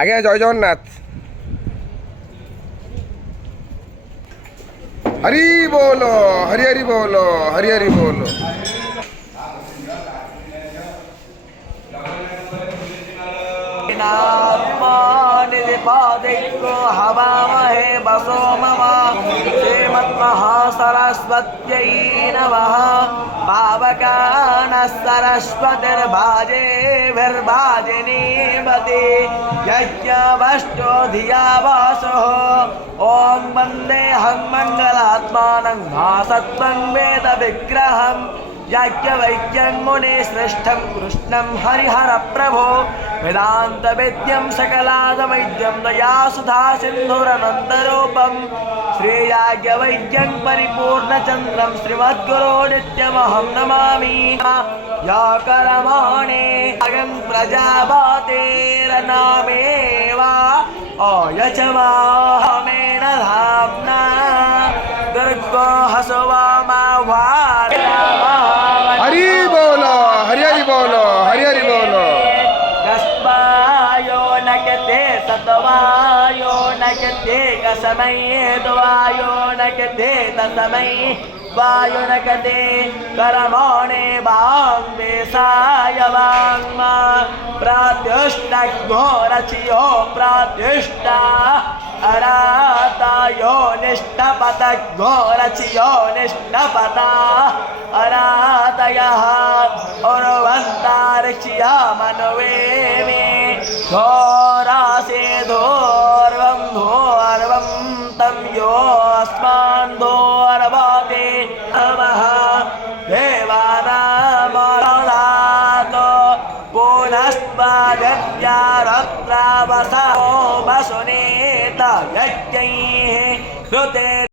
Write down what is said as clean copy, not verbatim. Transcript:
आज्ञा जय जगन्नाथ। हरि बोलो, हरि हरि बोलो, हरि हरि बोलो। निधिपादिको हवामहे वसो मम श्रीमन्महासरस्वत्यै नमः। पावकानः सरस्वतिर्भाजेभिर्भाजिनीवति यज्ञवष्टो धिया वासः। ॐ वन्देऽहं मङ्गलात्मानं भासत्वं वेदविग्रहम् याज्ञवल्क्यं मुनिश्रेष्ठं कृष्णं हरिहरप्रभो वेदान्तवेद्यं सकलादवैद्यं दयासुधा सिन्धुरनन्दरूपं श्रीयाज्ञवल्क्यं परिपूर्णचन्द्रं श्रीमद्गुरो नित्यमहं नमामि। या करमाणे अगं प्रजापतेर्नामेवा अयचमाहमेन धाम्ना दुर्गो हसवामा हरि बोलो, हरि हरि बोलो, हरि हरि बोलो। कस्मायो नकते सतवायो नकते कसमये द्वायो नकते तस्मै वायो नकते करमणे वाङ्गे साय वाङ्मा प्रात्युष्टघ्नो रचियो प्रात्युष्टा अरातायो निष्ठपतघ्नो रचियो निष्ठपता अरातयः उर्वन्तार्क्ष्या मनवेमे घोरासे धोर्वं धोर्वं तं योऽस्मान् धोर्वते नमः। देवानामरदातो पुनस्त्वागत्यारत्रावसो वसुनेत यज्ञैः कृते